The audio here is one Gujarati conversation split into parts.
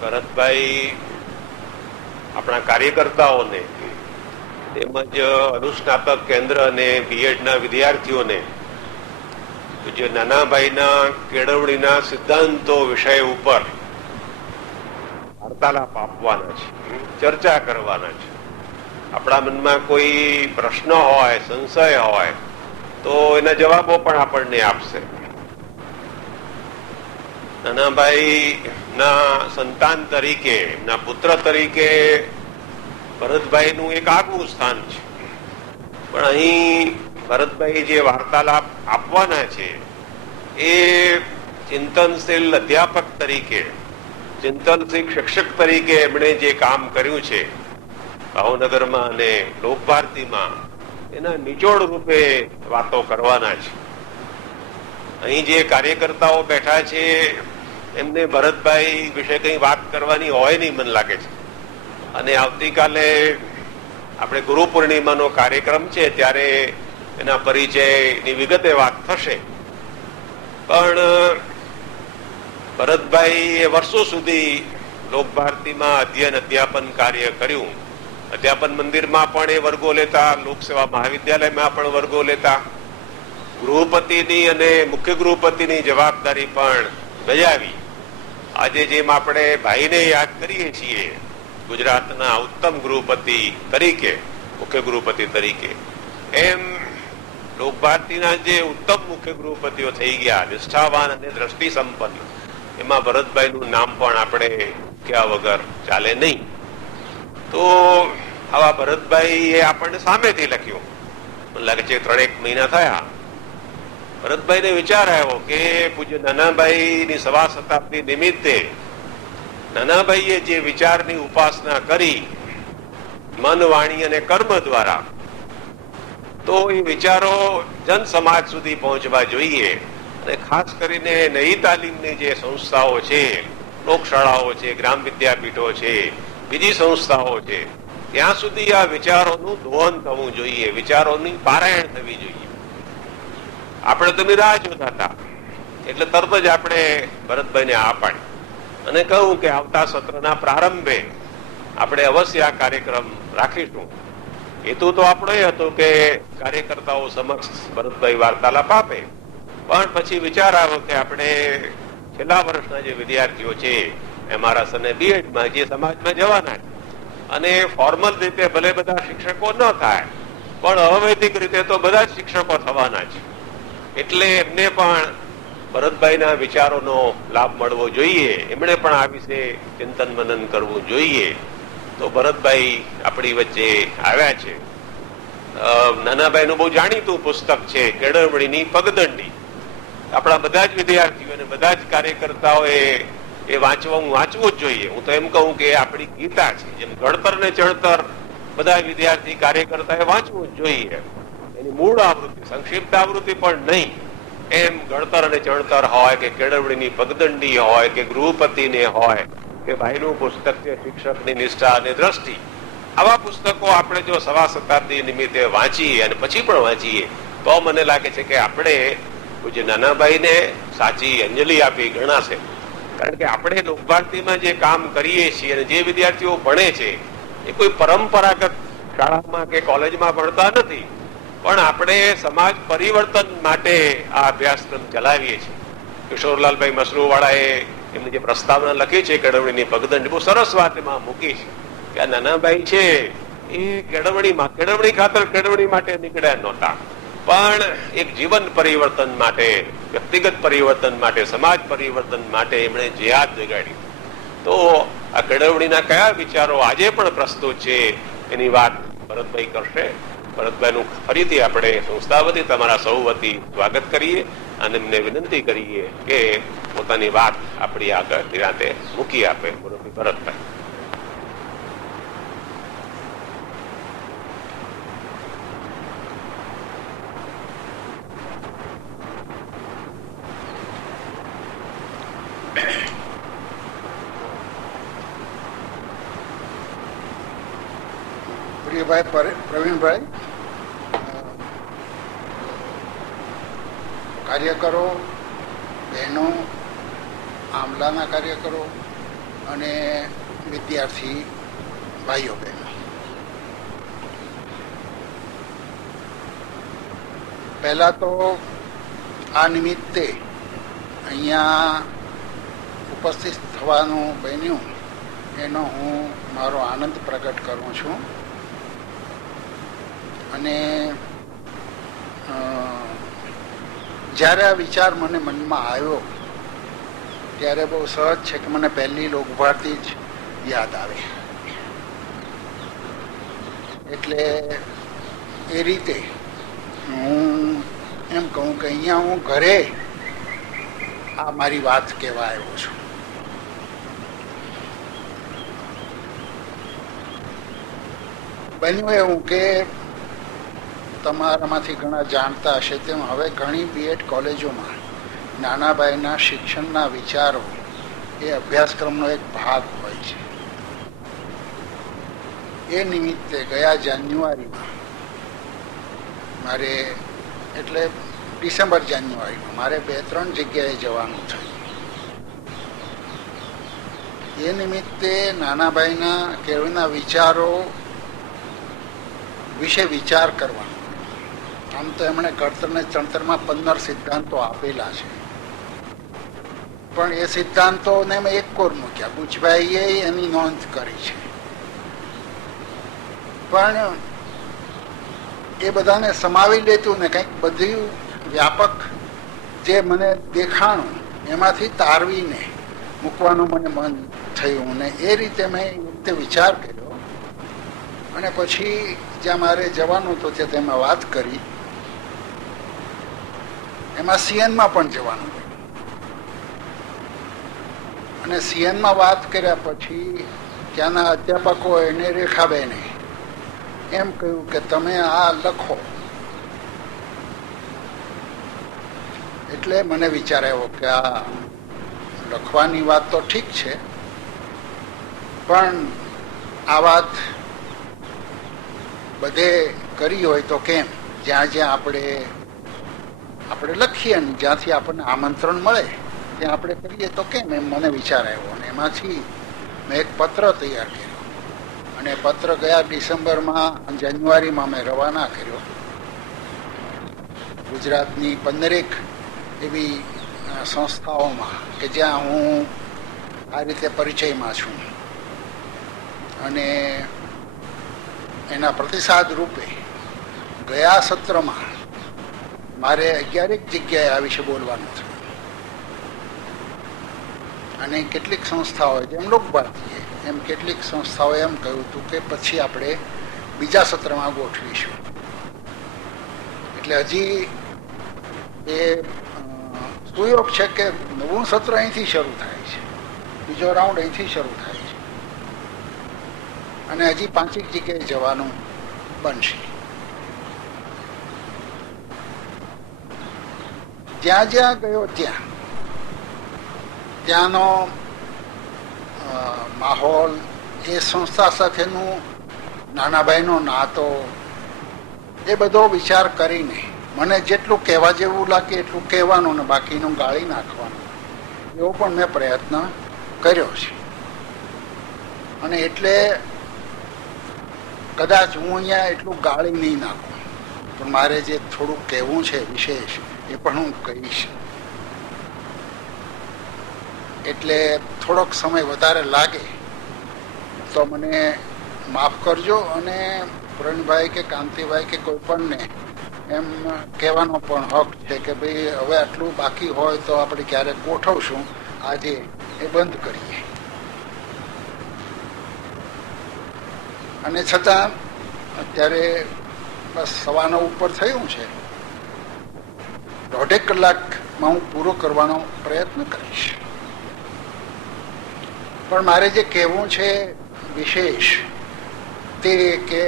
ભરતભાઈ આપણા કાર્યકર્તાઓને તેમજ અનુસ્નાતક કેન્દ્ર અને બીએડના વિદ્યાર્થીઓને જે નાનાભાઈના કેળવણીના સિદ્ધાંતો વિષય ઉપર વાર્તાલાપ આપવાના છે, ચર્ચા કરવાના છે. આપણા મનમાં કોઈ પ્રશ્ન હોય, સંશય હોય તો એના જવાબો પણ આપણને આપશે. નાનાભાઈ ના સંતાન તરીકે, એમના પુત્ર તરીકે ભરતભાઈ નું એક આગવું સ્થાન છે. પણ અહીં ભરતભાઈ જે વાર્તાલાપ આપવાના છે એ ચિંતનશીલ અધ્યાપક તરીકે, ચિંતનશીલ શિક્ષક તરીકે એમણે જે કામ કર્યું છે ભાવનગરમાં અને લોકભારતીમાં, એના નિચોડ રૂપે વાતો કરવાના છે. અહીં જે કાર્યકર્તાઓ બેઠા છે એમને ભરતભાઈ વિશે કઈ વાત કરવાની હોય નહીં, મને લાગે છે. અને આવતીકાલે આપણે ગુરુ પૂર્ણિમાનો કાર્યક્રમ છે ત્યારે એના પરિચયની વિગતે વાત થશે. પણ ભરતભાઈ એ વર્ષો સુધી લોકભારતીમાં અધ્યયન અધ્યાપન કાર્ય કર્યું. અધ્યાપન મંદિરમાં પણ એ વર્ગો લેતા, લોકસેવા મહાવિદ્યાલયમાં પણ વર્ગો લેતા, ગૃહપતિની અને મુખ્ય ગૃહપતિની જવાબદારી પણ બજાવી. આજે જેમ આપણે ભાઈને યાદ કરીએ છીએ ગુજરાતના ઉત્તમ ગૃહપતિ તરીકે, મુખ્ય ગૃહપતિ તરીકે, એમ લોકભારતીના જે ઉત્તમ મુખ્ય ગૃહપતિઓ થઈ ગયા, નિષ્ઠાવાન અને દ્રષ્ટિ સંપન્ન, એમાં ભરતભાઈનું નામ પણ આપણે ક્યાં વગર ચાલે નહીં. તો આવા ભરતભાઈ એ આપણને સામેથી લખ્યું, મને લાગે છે 3 મહિના થયા. ભરતભાઈને વિચાર આવ્યો કે પૂજ્ય નાનાભાઈની 1.25 શતાબ્દી નિમિત્તે નાનાભાઈએ જે વિચારની ઉપાસના કરી મન, વાણી અને કર્મ દ્વારા, તો એ વિચારો જન સમાજ સુધી પહોંચવા જોઈએ. અને ખાસ કરીને નઈ તાલીમની જે સંસ્થાઓ છે, લોકશાળાઓ છે, ગ્રામ વિદ્યાપીઠો છે, બીજી સંસ્થાઓ છે, ત્યાં સુધી આ વિચારોનું દોહન થવું જોઈએ, વિચારોની પારાયણ થવી જોઈએ. આપણે તો રાહ જોતા હતા એટલે તરત જ આપણે ભરતભાઈને આ પાડી અને કહ્યું કે આવતા સત્રના પ્રારંભે આપણે અવશ્ય આ કાર્યક્રમ રાખીશું. હેતુ તો આપણો એ હતો કે કાર્યકર્તાઓ સમક્ષ ભરતભાઈ વાર્તાલાપ આપે, પણ પછી વિચાર આવ્યો કે આપણે છેલ્લા વર્ષના જે વિદ્યાર્થીઓ છે એમઆરએસ અને બીએડમાં જે સમાજમાં જવાના છે, અને ફોર્મલ રીતે ભલે બધા શિક્ષકો ન થાય પણ અવૈધિક રીતે તો બધા જ શિક્ષકો થવાના છે. એટલે એમને પણ ભરતભાઈના વિચારોનો લાભ મળવો જોઈએ, એમણે પણ આ વિશે ચિંતન મનન કરવું જોઈએ. તો ભરતભાઈ આપણી વચ્ચે આવ્યા છે. નાનાભાઈનું બહુ જાણીતું પુસ્તક છે કેળવણીની પગદંડી. આપણા બધા જ વિદ્યાર્થીઓ અને બધા જ કાર્યકર્તાઓએ એ વાંચવું જ જોઈએ. હું તો એમ કહું કે આપણી ગીતા છે, જેમ ઘડતર ને ચડતર બધા વિદ્યાર્થી કાર્યકર્તાએ વાંચવું જ જોઈએ. એની મૂળ આવૃત્તિ, સંક્ષિપ્ત આવૃત્તિ પણ નહીં, એમ ઘડતર અને ચણતર હોય કે કેળવણીની પગદંડી હોય કે ગૃહપતિને હોય કે ભાઈનું પુસ્તક છે શિક્ષકની નિષ્ઠા અને દ્રષ્ટિ, આવા પુસ્તકો આપણે જો 1.25 શતાબ્દી નિમિત્તે વાંચીએ અને પછી પણ વાંચીએ તો મને લાગે છે કે આપણે પૂજ્ય નાનાભાઈને સાચી અંજલિ આપી ગણાશે. કારણ કે આપણે લોકભારતીમાં જે કામ કરીએ છીએ અને જે વિદ્યાર્થીઓ ભણે છે એ કોઈ પરંપરાગત શાળામાં કે કોલેજમાં ભણતા નથી, પણ આપણે સમાજ પરિવર્તન માટે આ અભ્યાસક્રમ ચલાવીએ છીએ. કિશોરલાલભાઈ મસરૂવાળાએ એમની જે પ્રસ્તાવના લખી છે કેળવણીની પગદંડી, બહુ સરસ વાત એમાં મૂકી છે કે આ નાનાભાઈ છે એ કેળવણી ખાતર કેળવણી માટે નીકળ્યા નહોતા, પણ એક જીવન પરિવર્તન માટે, વ્યક્તિગત પરિવર્તન માટે, સમાજ પરિવર્તન માટે એમણે જિહાદ જગાડી. તો આ કેળવણીના કયા વિચારો આજે પણ પ્રસ્તુત છે એની વાત ભરતભાઈ કરશે. ભરતભાઈનું ફરીથી આપણે સંસ્થા વતી, તમારા સૌ વતી સ્વાગત કરીએ અને એમને વિનંતી કરીએ કે પોતાની વાત આપણી આગળ નિરાંતે મૂકી આપે. મુરબ્બી ભરતભાઈ. પ્રિયભાઈ પ્રવીણભાઈ, કાર્યકરો, બહેનો, આમ જિલ્લાના કાર્યકરો અને વિદ્યાર્થી ભાઈઓ બહેનો, પહેલા તો આ નિમિત્તે અહીંયા ઉપસ્થિત થવાનું બન્યું એનો હું મારો આનંદ પ્રગટ કરું છું. અને જ્યારે આ વિચાર મને મનમાં આવ્યો ત્યારે બહુ સહજ છે કે મને પહેલી લોકભારતી જ યાદ આવે. એટલે એ રીતે હું એમ કહું કે અહીંયા હું ઘરે આ મારી વાત કહેવા આવ્યો છું. બન્યું એવું કે તમારામાંથી ઘણા જાણતા હશે તેમ હવે ઘણી બીએડ કોલેજોમાં નાનાભાઈના શિક્ષણના વિચારો એ અભ્યાસક્રમનો એક ભાગ હોય છે. એ નિમિત્તે ગયા જાન્યુઆરીમાં મારે, એટલે ડિસેમ્બર જાન્યુઆરીમાં મારે 2-3 જગ્યાએ જવાનું થયું. એ નિમિત્તે નાનાભાઈના કેળવણીના વિચારો વિશે વિચાર કરવાનો. આમ તો એમણે ઘડતરને ચણતરમાં 15 સિદ્ધાંતો આપેલા છે, પણ એ સિદ્ધાંતોને મેં એક કોર મૂક્યા. બુચભાઈએ એની નોંધ કરી છે, પણ એ બધાને સમાવી લેતું ને કંઈક બધું વ્યાપક જે મને દેખાણું એમાંથી તારવીને મૂકવાનું મને મન થયું. ને એ રીતે મેં એ રીતે વિચાર કર્યો અને પછી જ્યાં મારે જવાનું હતું તે તેમાં વાત કરી. એમાં સીએનમાં પણ જવાનું અને સીએનમાં વાત કર્યા પછી ત્યાંના અધ્યાપકો એને રેખાબેને એમ કહ્યું કે તમે આ લખો. એટલે મને વિચાર આવ્યો કે આ લખવાની વાત તો ઠીક છે, પણ આ વાત બધે કરી હોય તો કેમ? જ્યાં જ્યાં આપણે લખીએ ને જ્યાંથી આપણને આમંત્રણ મળે ત્યાં આપણે કરીએ તો કેમ? એમ મને વિચાર આવ્યો અને એમાંથી મેં એક પત્ર તૈયાર કર્યો અને પત્ર ગયા ડિસેમ્બરમાં જાન્યુઆરીમાં મેં રવાના કર્યો. ગુજરાતની 15 એવી સંસ્થાઓમાં કે જ્યાં હું આ રીતે પરિચયમાં છું, અને એના પ્રતિસાદ રૂપે ગયા સત્રમાં મારે 11 જગ્યાએ આ વિશે બોલવાનું થયું. અને કેટલીક સંસ્થાઓએ જેમ લોકભારતીએ એમ કેટલીક સંસ્થાઓએ એમ કહ્યું હતું કે પછી આપણે બીજા સત્રમાં ગોઠવીશું. એટલે હજી એ સુયોગ છે કે નવું સત્ર અહીંથી શરૂ થાય છે, બીજો રાઉન્ડ અહીંથી શરૂ થાય છે અને હજી 5 જગ્યાએ જવાનું બનશે. જ્યાં જ્યાં ગયો ત્યાંનો માહોલ, એ સંસ્થા સાથેનું નાનાભાઈનો નાતો, એ બધો વિચાર કરીને મને જેટલું કહેવા જેવું લાગે એટલું કહેવાનું ને બાકીનું ગાળી નાખવાનું, એવો પણ મેં પ્રયત્ન કર્યો છે. અને એટલે કદાચ હું અહીંયા એટલું ગાળી નહીં નાખું, પણ મારે જે થોડું કહેવું છે વિશેષ એ પણ હું કહીશ. એટલે થોડોક સમય વધારે લાગે તો મને માફ કરજો. અને પ્રવીણભાઈ કે કાંતિભાઈ કે કોઈ પણને એમ કહેવાનો પણ હક છે કે ભાઈ હવે આટલું બાકી હોય તો આપણે ક્યારેક ગોઠવશું, આજે એ બંધ કરીએ. અને છતાં અત્યારે બસ 9:15 ઉપર થયું છે. 1.5 કલાકમાં હું પૂરો કરવાનો પ્રયત્ન કરીશ. પણ મારે જે કહેવું છે વિશેષ તે કે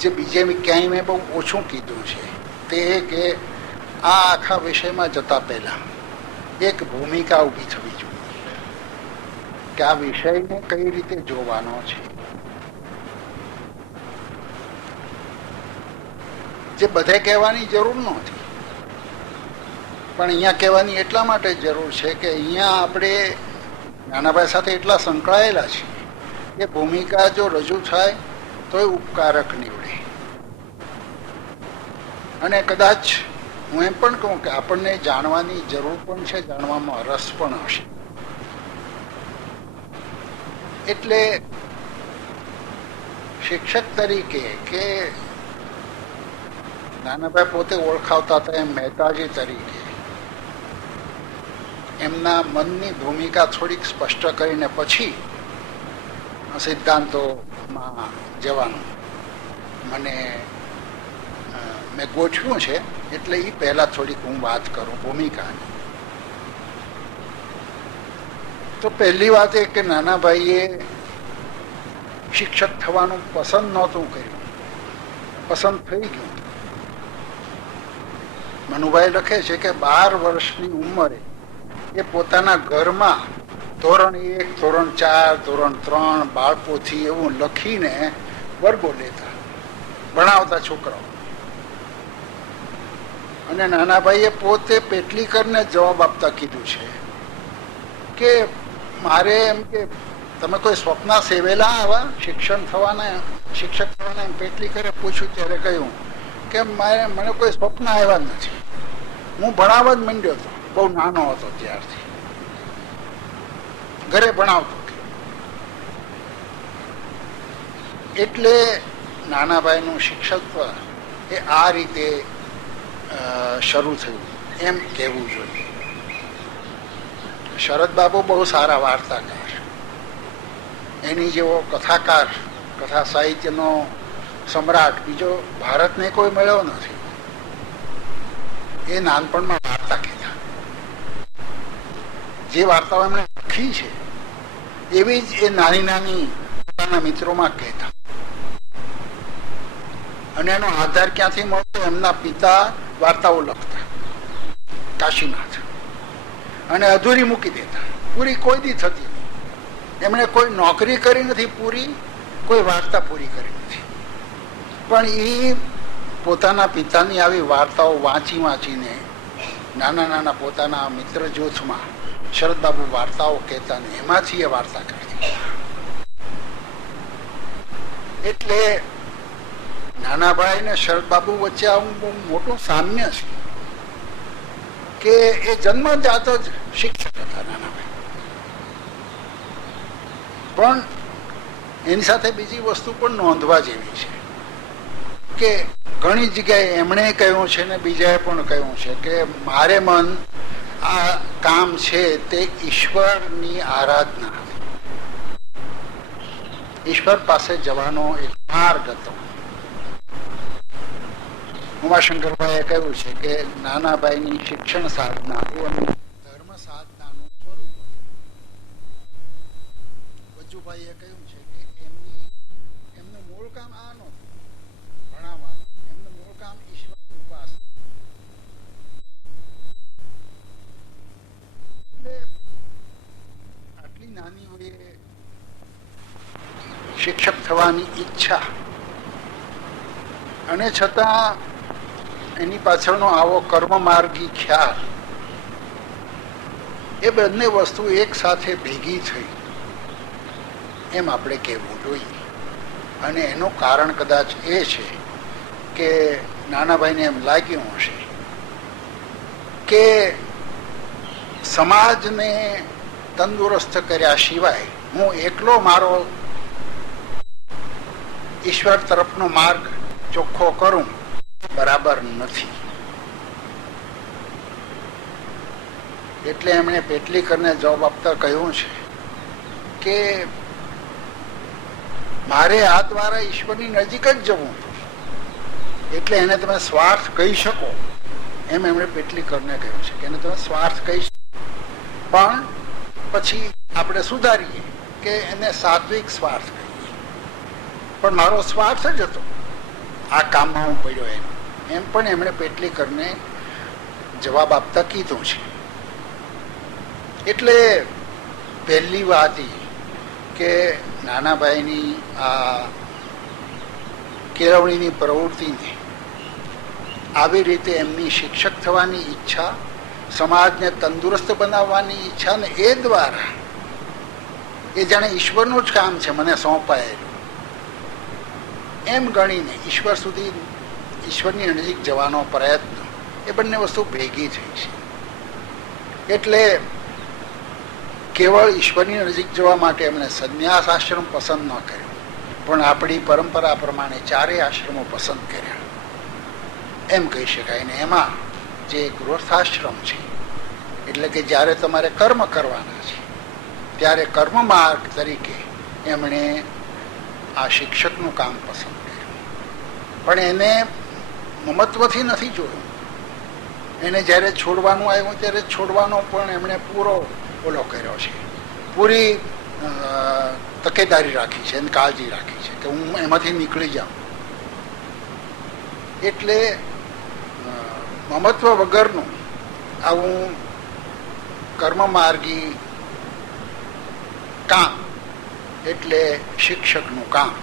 જે બીજે ક્યાંય મેં બહુ ઓછું કીધું છે તે કે આ આખા વિષયમાં જતા પહેલા એક ભૂમિકા ઊભી થવી જોઈએ કે આ વિષયને કઈ રીતે જોવાનો છે. જે બધે કહેવાની જરૂર નહોતી, પણ અહીંયા કહેવાની એટલા માટે જરૂર છે કે અહીંયા આપણે નાનાભાઈ સાથે એટલા સંકળાયેલા છીએ કે ભૂમિકા જો રજૂ થાય તો એ ઉપકારક નીવડે. અને કદાચ હું એમ પણ કહું કે આપણને જાણવાની જરૂર પણ છે, જાણવામાં રસ પણ હશે. એટલે શિક્ષક તરીકે કે નાનાભાઈ પોતે ઓળખાવતા હતા એમ મહેતાજી તરીકે એમના મનની ભૂમિકા થોડીક સ્પષ્ટ કરીને પછી સિદ્ધાંતોમાં જવાનું મેં ગોઠવ્યું છે. એટલે એ પહેલા થોડીક હું વાત કરું ભૂમિકાની. તો પહેલી વાત એ કે નાનાભાઈએ શિક્ષક થવાનું પસંદ નહોતું કર્યું, પસંદ થઈ ગયું. મનુભાઈ લખે છે કે 12 વર્ષની ઉંમરે એ પોતાના ઘરમાં ધોરણ 1, ધોરણ 4, ધોરણ 3 બાળપોથી એવું લખીને વર્ગો લેતા, ભણાવતા છોકરાઓ. અને નાનાભાઈએ પોતે પેટલીકરને જવાબ આપતા કીધું છે કે મારે એમ કે તમે કોઈ સ્વપ્ન સેવેલા આવા શિક્ષક થવાના એમ પેટલીકરે પૂછ્યું ત્યારે કહ્યું કે મને કોઈ સ્વપ્ન આવ્યા નથી, હું ભણાવવા જ માંડ્યો હતો, બહુ નાનો હતો ત્યારથી, ઘરે ભણાવતો. એટલે નાનાભાઈનું શિક્ષકત્વ એ આ રીતે શરૂ થયું એમ કહેવું જોઈએ. શરદબાબુ બહુ સારા વાર્તાકાર, એની જેવો કથાકાર, કથા સાહિત્યનો સમ્રાટ બીજો ભારતને કોઈ મળ્યો નથી. એ નાનપણમાં વાર્તા કહેતા, જે વાર્તાઓ એમણે લખી છે એવી જ એ નાની નાની પોતાના મિત્રોમાં કહેતા. અને એનો આધાર ક્યાંથી મળતો? એમના પિતા વાર્તાઓ લખતા, કાશીનાથ, અને અધૂરી મૂકી દેતા, પૂરી કોઈ દી થતી નહીં. એમણે કોઈ નોકરી કરી નથી પૂરી, કોઈ વાર્તા પૂરી કરી નથી. પણ એ પોતાના પિતાની આવી વાર્તાઓ વાંચીને નાના નાના પોતાના મિત્ર જૂથમાં શરદબાબુ વાર્તાઓ કહેતા ને એમાંથી એ વાર્તા કરતી. એટલે નાનાભાઈ ને શરદબાબુ વચ્ચે આવું બહુ મોટું સામ્ય છે કે એ જન્મજાત જ શિક્ષક હતા નાનાભાઈ. પણ એની સાથે બીજી વસ્તુ પણ નોંધવા જેવી છે કે ઘણી જગ્યાએ એમણે કહ્યું છે ને બીજાએ પણ કહ્યું છે કે મારે મન આ કામ છે તે ઈશ્વરની આરાધના, ઈશ્વર પાસે જવાનો એક માર્ગ હતો. ઉમાશંકરભાઈએ કહ્યું છે કે નાનાભાઈની શિક્ષણ સાધના ધર્મ સાધનાનું સ્વરૂપ. વજુભાઈએ કહ્યું છે કે એમનું મૂળ કામ આ નહોતું ભણાવવાનું, એમનું મૂળ કામ ઈશ્વરની ઉપાસના. એટલે આટલી નાની હોય શિક્ષક થવાની ઈચ્છા, અને છતાં એની પાછળનો આવો કર્મમાર્ગી ખ્યાલ, એ બંને વસ્તુ એક સાથે ભેગી થઈ એમ આપણે કહેવું જોઈએ. અને એનું કારણ કદાચ એ છે કે નાનાભાઈને એમ લાગ્યું હશે કે સમાજને તંદુરસ્ત કર્યા સિવાય હું એકલો મારો ઈશ્વર તરફનો માર્ગ ચોખ્ખો કરું બરાબર નથી. એટલે એમણે પેટલીકરને જવાબ આપતા કહ્યું છે કે મારે આ દ્વારા ઈશ્વરની નજીક જ જવું, એટલે એને તમે સ્વાર્થ કહી શકો એમ એમણે પેટલીકરને કહ્યું છે કે એને તમે સ્વાર્થ કહી શકો, પણ પછી આપણે સુધારીએ કે એને સાત્વિક સ્વાર્થ કહીએ. પણ મારો સ્વાર્થ જ હતો આ કામમાં હું પડ્યો એમ પણ એમણે પેટલીકરને જવાબ આપતા કીધું છે. એટલે પહેલી વાત એ કે નાનાભાઈની આ કેળવણીની પ્રવૃત્તિને આવી રીતે એમની શિક્ષક થવાની ઈચ્છા સમાજને તંદુરસ્ત બનાવવાની ઈચ્છા ને એ દ્વારા એ જાણે ઈશ્વરનું જ કામ છે મને સોંપાયેલું એમ ગણીને ઈશ્વર સુધી, ઈશ્વરની નજીક જવાનો પ્રયત્ન, એ બંને વસ્તુ ભેગી થઈ છે. એટલે કેવળ ઈશ્વરની નજીક જવા માટે એમણે સંન્યાસ આશ્રમ પસંદ ન કર્યો, પણ આપણી પરંપરા પ્રમાણે ચારેય આશ્રમો પસંદ કર્યા એમ કહી શકાય. ને એમાં જે ગૃહસ્થાશ્રમ છે, એટલે કે જ્યારે તમારે કર્મ કરવાના છે ત્યારે કર્મ માર્ગ તરીકે એમણે આ શિક્ષકનું કામ પસંદ કર્યું. પણ એને મમત્વથી નથી જોયું. એને જ્યારે છોડવાનું આવ્યું ત્યારે છોડવાનો પણ એમણે પૂરો ઓલો કર્યો છે, પૂરી તકેદારી રાખી છે અને કાળજી રાખી છે કે હું એમાંથી નીકળી જાઉં. એટલે મમત્વ વગરનું આવું કર્મ માર્ગી કામ એટલે શિક્ષકનું કામ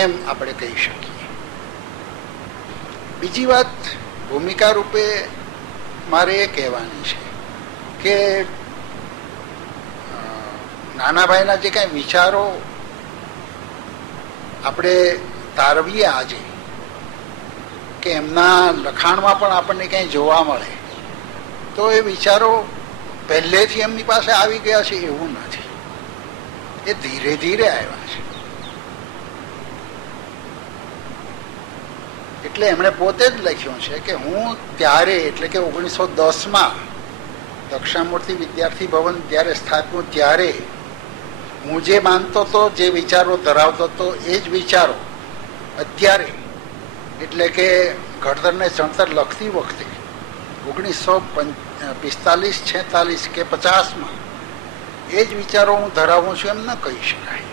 એમ આપણે કહી શકીએ. બીજી વાત ભૂમિકા રૂપે મારે એ કહેવાની છે કે નાના ભાઈના જે કાંઈ વિચારો આપણે તારવીએ આજે, કે એમના લખાણમાં પણ આપણને ક્યાંય જોવા મળે, તો એ વિચારો પહેલેથી એમની પાસે આવી ગયા છે એવું નથી, એ ધીરે ધીરે આવ્યા છે. એટલે એમણે પોતે જ લખ્યું છે કે હું ત્યારે, એટલે કે 1910માં દક્ષિણામૂર્તિ વિદ્યાર્થી ભવન જ્યારે સ્થાપ્યું ત્યારે હું જે માનતો હતો, જે વિચારો ધરાવતો હતો, એ જ વિચારો અત્યારે, એટલે કે ઘડતરને ચણતર લખતી વખતે 1945-46 કે 50માં એ જ વિચારો હું ધરાવું છું એમ ન કહી શકાય.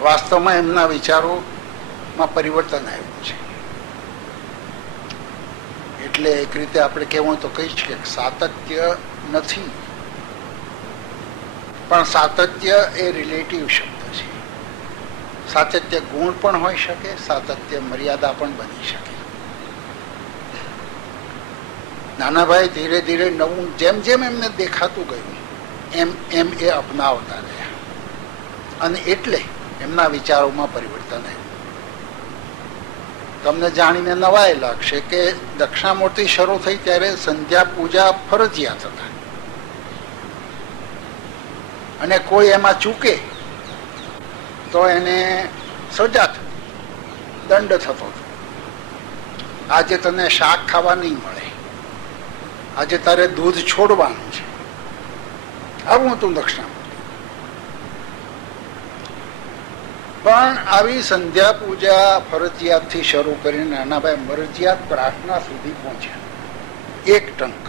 વાસ્તવમાં એમના વિચારોમાં પરિવર્તન આવ્યું છે. એટલે એક રીતે આપણે કહેવું તો કહી શકીએ કે સાતત્ય નથી, પણ સાતત્ય એ રિલેટિવ શબ્દ છે. સાતત્ય ગુણ પણ હોઈ શકે, સાતત્ય મર્યાદા પણ બની શકે. નાનાભાઈ ધીરે ધીરે નવું જેમ જેમ એમને દેખાતું ગયું એમ એમ એ અપનાવતા રહ્યા, અને એટલે એમના વિચારોમાં પરિવર્તન આવ્યું. તમને જાણીને નવાઈ લાગશે કે દક્ષિણામૂર્તિ શરૂ થઈ ત્યારે સંધ્યા પૂજા ફરજિયાત હતા, અને કોઈ એમાં ચૂકે તો એને સજા થતી, દંડ થતો. આજે તને શાક ખાવા નહીં મળે, આજે તારે દૂધ છોડવાનું છે, આવું હતું દક્ષિણામૂર્તિ. પણ આવી સંધ્યા પૂજા ફરજિયાતથી શરૂ કરીને નાનાભાઈ મરજિયાત પ્રાર્થના સુધી પહોંચ્યા. એક ટંક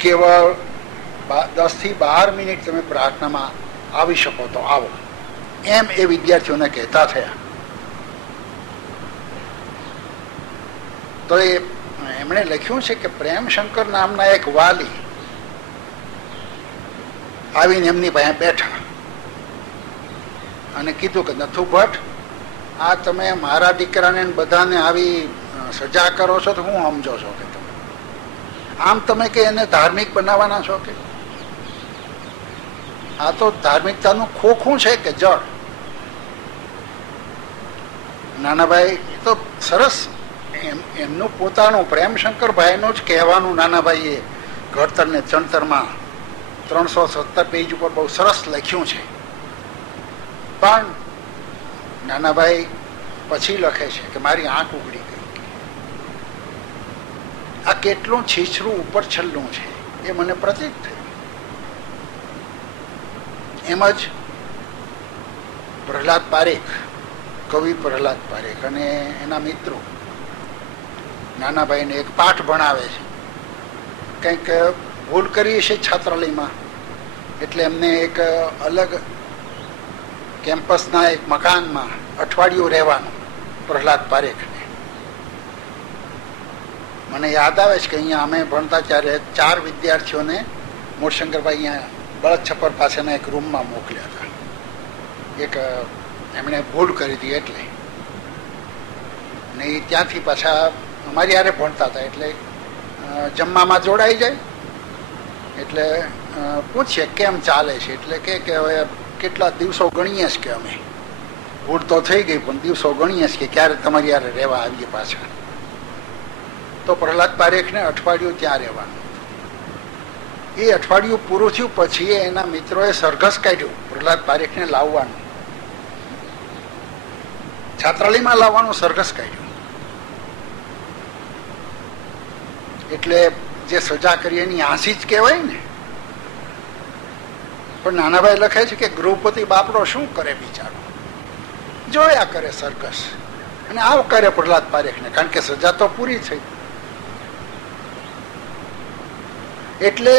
કેવળ 10 થી 12 મિનિટ તમે પ્રાર્થનામાં આવી શકો તો આવો, એમ એ વિદ્યાર્થીઓને કહેતા થયા. તો એમણે લખ્યું છે કે પ્રેમશંકર નામના એક વાલી આવીને એમની પાસે બેઠા અને કીધું કે નથુ ભટ્ટ, આ તમે મારા દીકરાને બધાને આવી સજા કરો છો તો હું સમજો છો કે તમે આમ તમે કે એને ધાર્મિક બનાવવાના છો કે આ તો ધાર્મિકતાનું ખોખું છે કે જળ. નાનાભાઈ તો સરસ એમનું પોતાનું પ્રેમશંકરભાઈનું જ કહેવાનું નાનાભાઈએ ઘડતરને ચણતરમાં 317 પેજ ઉપર બહુ સરસ લખ્યું છે. પણ નાનાભાઈ પછી લખે છે કે મારી આંખ ઉગડી ગઈ. આ કેટલું છીછરું ઉપર છલ્લું છે એ મને પ્રતીત થયું. એમ જ પ્રહલાદ પારેખ, કવિ પ્રહલાદ પારેખ અને એના મિત્રો નાનાભાઈને એક પાઠ ભણાવે છે. કંઈક ભૂલ કરી છે છાત્રાલયમાં, એટલે એમને એક અલગ કેમ્પસના એક મકાનમાં અઠવાડિયું રહેવાનું પ્રહલાદ પારેખને. મને યાદ આવે છે કે અહીંયા અમે ભણતા ત્યારે 4 વિદ્યાર્થીઓને મૂળશંકરભાઈ અહીંયા બળદ છપ્પર પાસેના એક રૂમમાં મોકલ્યા હતા. એક એમણે ભૂલ કરી હતી એટલે, ને એ ત્યાંથી પાછા અમારી હારે ભણતા હતા, એટલે જમવામાં જોડાઈ જાય. એટલે પૂછીએ કેમ ચાલે છે, એટલે કે હવે કેટલા દિવસો ગણીએ છે કે અમે ભૂલ તો થઈ ગઈ પણ દિવસો ગણીએ છે કે ક્યારે તમારી યારે રહેવા આવીએ પાછા. તો પ્રહલાદ પારેખને અઠવાડિયું ત્યાં રહેવાનું. એ અઠવાડિયું પૂરું થયું પછી એના મિત્રોએ સરઘસ કાઢ્યું પ્રહલાદ પારેખને લાવવાનું, છાત્રાલયમાં લાવવાનું સરઘસ કાઢ્યું. એટલે જે સજા કરી એની હાંસી જ કહેવાય ને. પણ નાનાભાઈ લખે છે કે ગૃહપતિ બાપડો શું કરે બિચારો, જોયા કરે સરઘસ અને આવ કરે પ્રહલાદ પારેખને, કારણ કે સજા તો પૂરી થઈ. એટલે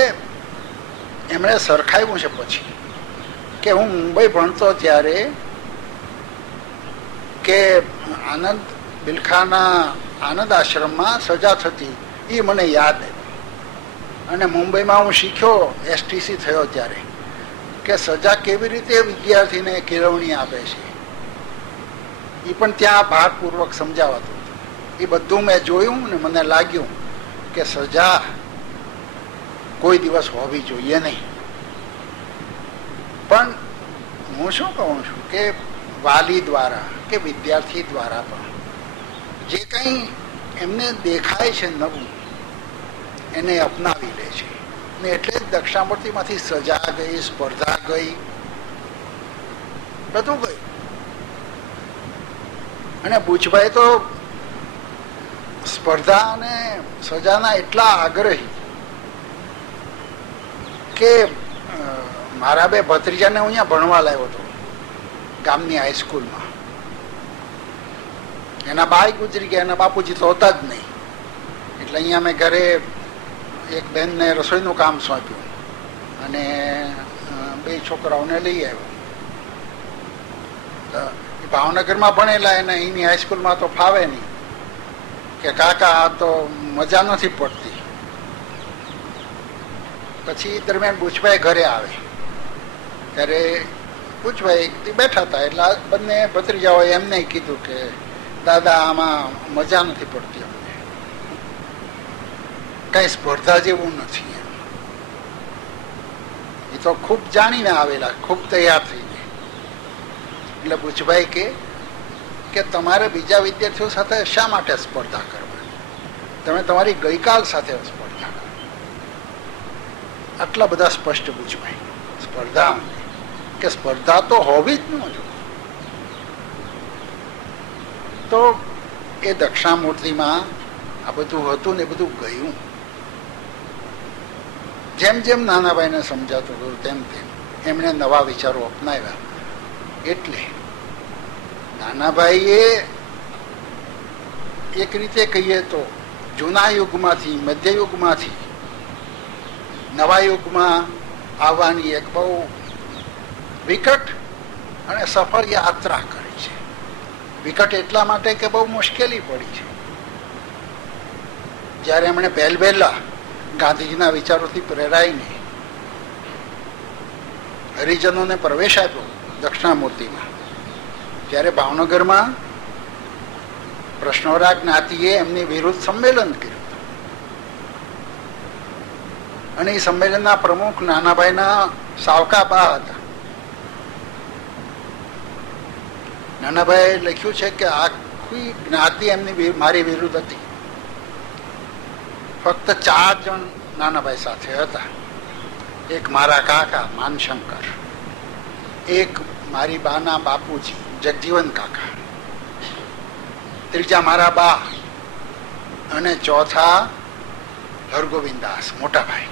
એમણે સરખાવ્યું છે પછી કે હું મુંબઈ ભણતો ત્યારે કે આનંદ બિલખાના આનંદ આશ્રમમાં સજા થતી એ મને યાદ આવ્યું. અને મુંબઈમાં હું શીખ્યો એસટીસી થયો ત્યારે કે સજા કેવી રીતે વિદ્યાર્થીને કેળવણી આપે છે એ પણ ત્યાં ભારપૂર્વક સમજાવાતું હતું. એ બધું મેં જોયું ને મને લાગ્યું કે સજા કોઈ દિવસ હોવી જોઈએ નહીં. પણ હું શું કહું છું કે વાલી દ્વારા કે વિદ્યાર્થી દ્વારા પણ જે કંઈ એમને દેખાય છે નવું એને અપનાવી લે છે ને. એટલે જ દક્ષિણામૂર્તિમાંથી સજા ગઈ, સ્પર્ધા ગઈ, બધું ગયું. અને બુચભાઈ તો સ્પર્ધા અને સજાના એટલા આગ્રહી કે મારા બે ભત્રીજાને હું અહીંયા ભણવા લાવ્યો હતો ગામની હાઈસ્કૂલમાં. એના બાઈ ગુજરી ગયા, એના બાપુજી તો હતા જ નહીં. એટલે અહીંયા મેં ઘરે એક બહેનને રસોઈનું કામ સોંપ્યું અને બે છોકરાઓને લઈ આવ્યો. ભાવનગરમાં ભણેલા, એને અહીંની હાઈસ્કૂલમાં તો ફાવે નહીં કે કાકા આ તો મજા નથી પડતી. પછી દરમિયાન બુચભાઈ ઘરે આવે ત્યારે બુચભાઈ બેઠા હતા એટલે બંને ભત્રીજાઓએ એમને કીધું કે દાદા આમાં મજા નથી પડતી, અમને કઈ સ્પર્ધા જેવું નથી. એ તો ખૂબ જાણીને આવેલા, ખૂબ તૈયાર થઈ ગયા. એટલે બુચભાઈ કે તમારે બીજા વિદ્યાર્થીઓ સાથે શા માટે સ્પર્ધા કરવાની, તમે તમારી ગઈકાલ સાથે સ્પર્ધા કરો. આટલા બધા સ્પષ્ટ બુચભાઈ સ્પર્ધા કે સ્પર્ધા તો હોવી જ ન જોઈએ. તો એ દક્ષિણામૂર્તિમાં આ બધું હતું ને બધું ગયું. જેમ જેમ નાનાભાઈને સમજાતું હતું તેમ તેમ એમણે નવા વિચારો અપનાવ્યા. એટલે નાનાભાઈએ એક રીતે કહીએ તો જૂના યુગમાંથી, મધ્ય યુગમાંથી નવા યુગમાં આવવાની એક બહુ વિકટ અને સફળ યાત્રા કરી છે. વિકટ એટલા માટે કે બહુ મુશ્કેલી પડી છે. જ્યારે એમણે પહેલા ગાંધીજીના વિચારોથી પ્રેરાઈને હરિજનોને પ્રવેશ આપ્યો દક્ષિણામૂર્તિમાં, ત્યારે ભાવનગરમાં પ્રશ્નોરા જ્ઞાતિએ એમની વિરુદ્ધ સંમેલન કર્યું અને એ સંમેલનના પ્રમુખ નાનાભાઈના સાવકા બા હતા. નાનાભાઈએ લખ્યું છે કે આખી જ્ઞાતિ એમની મારી વિરુદ્ધ હતી. ફક્ત 4 જણ નાનાભાઈ સાથે હતા. એક મારા કાકા માનશંકર, એક મારી બાના બાપુજી જગજીવન કાકા, ત્રીજા મારા બા અને ચોથા હરગોવિંદાસ મોટા ભાઈ.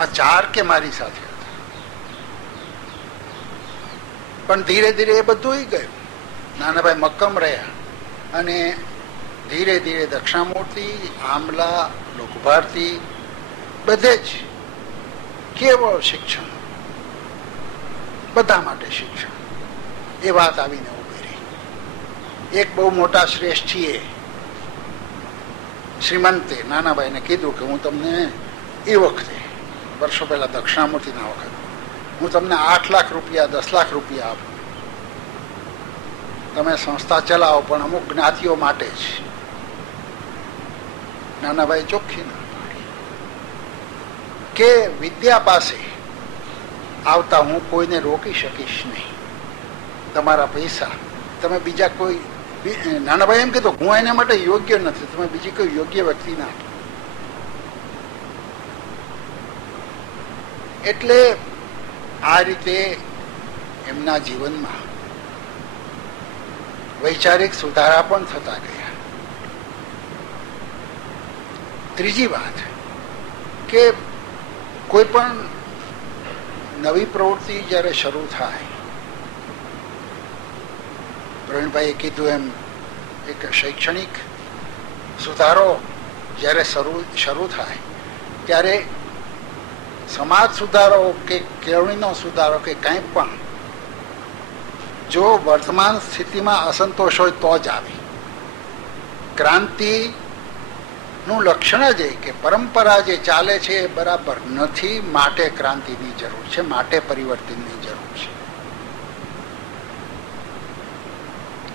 આ 4 કે મારી સાથે હતા. પણ ધીરે ધીરે એ બધું ગયું. નાનાભાઈ મક્કમ રહ્યા અને ધીરે ધીરે દક્ષિણામૂર્તિ, આંબલા, લોકભારતી બધે જ કેવળ શિક્ષણ, બધા માટે શિક્ષણ, એ વાત આવીને ઉભી રહી. એક બહુ મોટા શ્રેષ્ઠીએ શ્રીમંતે નાનાભાઈને કીધું કે હું તમને એ વખતે વર્ષો પહેલા દક્ષિણામૂર્તિના વખત હું તમને 8 લાખ રૂપિયા 10 લાખ રૂપિયા આપું, તમે સંસ્થા ચલાવો પણ અમુક જ્ઞાતિઓ માટે જ. નાનાભાઈ ચોખ્ખી ના. કે વિદ્યા પાસે આવતા હું કોઈને રોકી શકીશ નહીં. તમારા પૈસા તમે બીજા કોઈ નાનાભાઈ એમ કીધું હું એના માટે યોગ્ય નથી, તમે બીજી કોઈ યોગ્ય વ્યક્તિ ના. એટલે આ રીતે એમના જીવનમાં વૈચારિક સુધારા પણ થતા ગયા. ત્રીજી વાત કે કોઈ પણ નવી પ્રવૃત્તિ જ્યારે શરૂ થાય, પ્રવીણભાઈએ કીધું એમ એક શૈક્ષણિક સુધારો જ્યારે શરૂ થાય ત્યારે સમાજ સુધારો કે કેળવણીનો સુધારો કે કંઈ પણ જો વર્તમાન સ્થિતિમાં અસંતોષ હોય તો જ આવે. ક્રાંતિનું લક્ષણ જ એ કે પરંપરા જે ચાલે છે એ બરાબર નથી, માટે ક્રાંતિની જરૂર છે, માટે પરિવર્તનની જરૂર છે.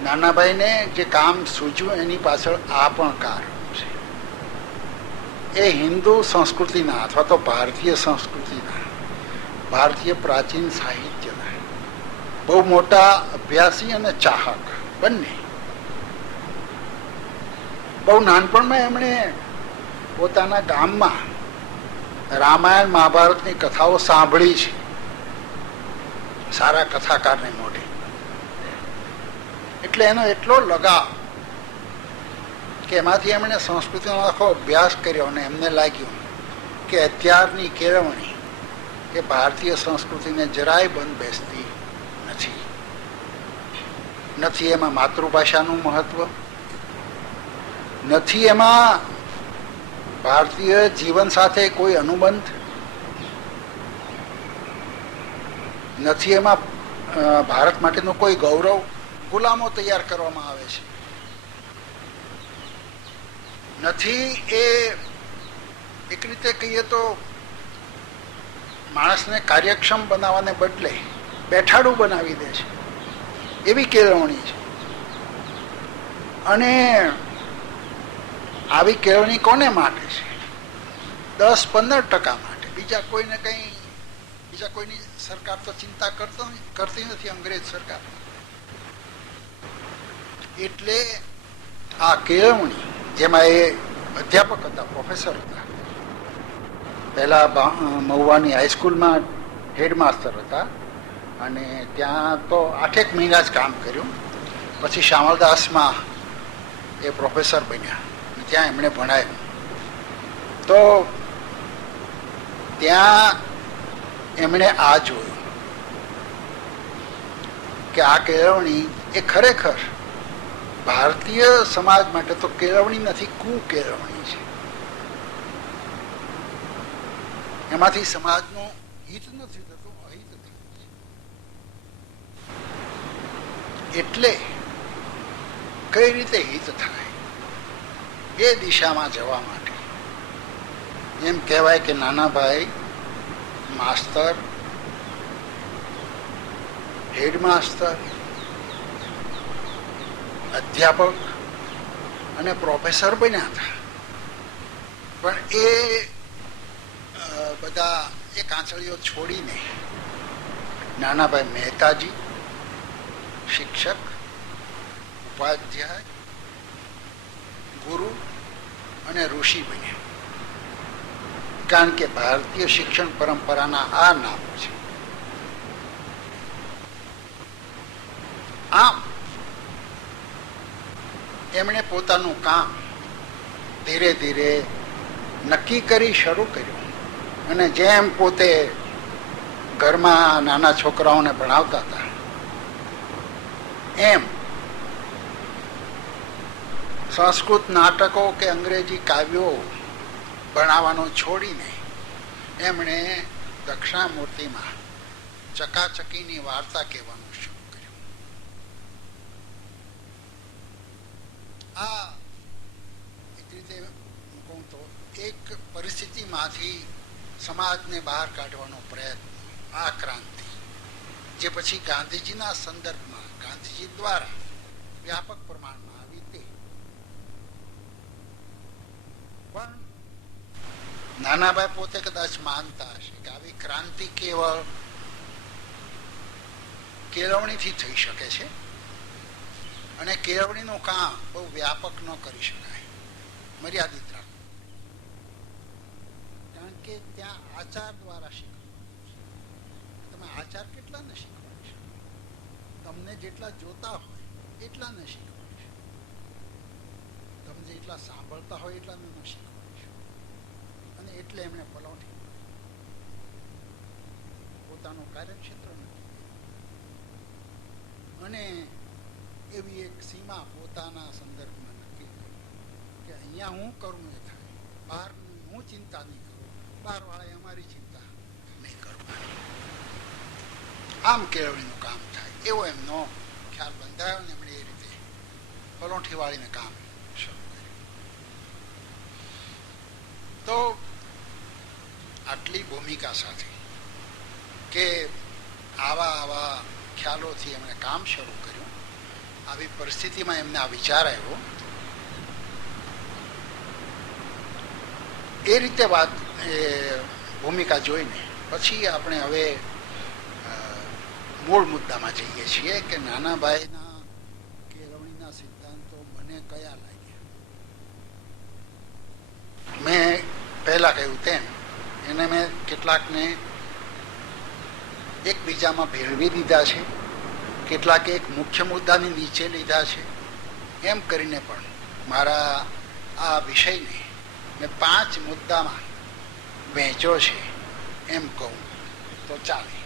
નાનાભાઈને જે કામ સૂઝ્યું એની પાછળ આ પણ કારણ છે. એ હિન્દુ સંસ્કૃતિના અથવા તો ભારતીય સંસ્કૃતિના, ભારતીય પ્રાચીન સાહિત્યના બહુ મોટા અભ્યાસી અને ચાહક બંને. બહુ નાનપણમાં એમણે પોતાના ગામમાં રામાયણ મહાભારતની કથાઓ સાંભળી છે સારા કથાકારને મોઢે. એટલે એનો એટલો લગાવ કે એમાંથી એમણે સંસ્કૃતિનો આખો અભ્યાસ કર્યો અને એમને લાગ્યું કે અત્યારની કેળવણી એ ભારતીય સંસ્કૃતિને જરાય બંધ બેસતી નથી. એમાં માતૃભાષાનું મહત્વ નથી, એમાં ભારતીય જીવન સાથે કોઈ અનુબંધ નથી, એમાં ભારત માટેનું કોઈ ગૌરવ. ગુલામો તૈયાર કરવામાં આવે છે નથી. એ એક રીતે કહીએ તો માણસને કાર્યક્ષમ બનાવવાને બદલે બેઠાડું બનાવી દે છે, એવી કેળવણી છે. અને આવી કેળવણી કોને માટે છે? 10-15% માટે. બીજા કોઈને કંઈ, બીજા કોઈની સરકાર તો ચિંતા કરતી નથી, અંગ્રેજ સરકાર. એટલે આ કેળવણી, જેમાં એ અધ્યાપક હતા, પ્રોફેસર હતા, પહેલા મહુવાની હાઈસ્કૂલમાં હેડમાસ્ટર હતા અને ત્યાં તો 8 મહિના જ કામ કર્યું. પછી શામળદાસમાં એ પ્રોફેસર બન્યા, ત્યાં એમણે ભણાવ્યું. તો ત્યાં એમણે આ જોયું કે આ કેળવણી એ ખરેખર ભારતીય સમાજ માટે તો કેળવણી નથી, કુકેળવણી છે. એમાંથી સમાજનું હિત નથી થતું, અહિત થતું. એટલે કઈ રીતે હિત થાય એ દિશામાં જવા માટે એમ કહેવાય કે નાનાભાઈ માસ્તર, હેડમાસ્ટર, અધ્યાપક અને પ્રોફેસર બન્યા હતા. પણ એ બધા એ કાંચળીઓ છોડીને નાનાભાઈ મહેતાજી શિક્ષક, ઉપાધ્યાય, ગુરુ અને ઋષિ બન્યા. કારણ કે ભારતીય શિક્ષણ પરંપરાના આ નામ છે. આમ એમણે પોતાનું કામ ધીરે ધીરે નક્કી કરી શરૂ કર્યું અને જેમ પોતે ઘરમાં નાના છોકરાઓને ભણાવતા હતા એમ સંસ્કૃત નાટકો કે અંગ્રેજી કાવ્યો ભણાવવાનું છોડીને એમણે દક્ષિણામૂર્તિમાં ચકાચકીની વાર્તા કહેવાનું શરૂ કર્યું. આ એક રીતે કહું તો એક પરિસ્થિતિમાંથી સમાજને બહાર કાઢવાનો પ્રયત્ન, આ ક્રાંતિ જે પછી ગાંધીજીના સંદર્ભમાં ગાંધીજી દ્વારા વ્યાપક પ્રમાણમાં આવી તે પણ નાનાભાઈ પોતે કદાચ માનતા હશે કે આવી ક્રાંતિ કેવળ કેળવણીથી થઈ શકે છે અને કેળવણીનું કામ બહુ વ્યાપક ન કરી શકાય, મર્યાદિત રાખવું. કારણ કે ત્યાં આચાર દ્વારા શીખવું. તમે આચાર કેટલા ને શીખવાડી શકો? તમને જેટલા જોતા હોય એટલા ને શીખવાડી શકો. તમે જેટલા સાંભળતા હોય એટલા ન શીખવાડી શકો. અને એટલે એમણે પલોઠી પોતાનું કાર્યક્ષેત્ર નથી અને એવી એક સીમા પોતાના સંદર્ભમાં નક્કી કરી કે અહીંયા હું કરું એ થાય, બહારની હું ચિંતા નહીં કરું, બહારવાળાએ અમારી ચિંતા નહીં કરવાની. આમ કેળવણીનું કામ થાય એવો એમનો ખ્યાલ બંધાયો ને એમણે એ રીતે પલોઠી વાળીને કામ શરૂ કર્યું. તો આટલી ભૂમિકા સાથે કે આવા ખ્યાલોથી એમણે કામ શરૂ કર્યું. આવી પરિસ્થિતિમાં એમને આ વિચાર આવ્યો. એ રીતે વાત ભૂમિકા જોઈને પછી આપણે હવે મૂળ મુદ્દામાં જઈએ છીએ કે નાનાભાઈના કેળવણીના સિદ્ધાંતો મને કયા લાગ્યા. મેં પહેલા કહ્યું તેમ એને મેં કેટલાકને એકબીજામાં ભેળવી દીધા છે, કેટલાક એક મુખ્ય મુદ્દાની નીચે લીધા છે. એમ કરીને પણ મારા આ વિષયને મેં 5 મુદ્દામાં વહેંચ્યો છે એમ કહું તો ચાલે.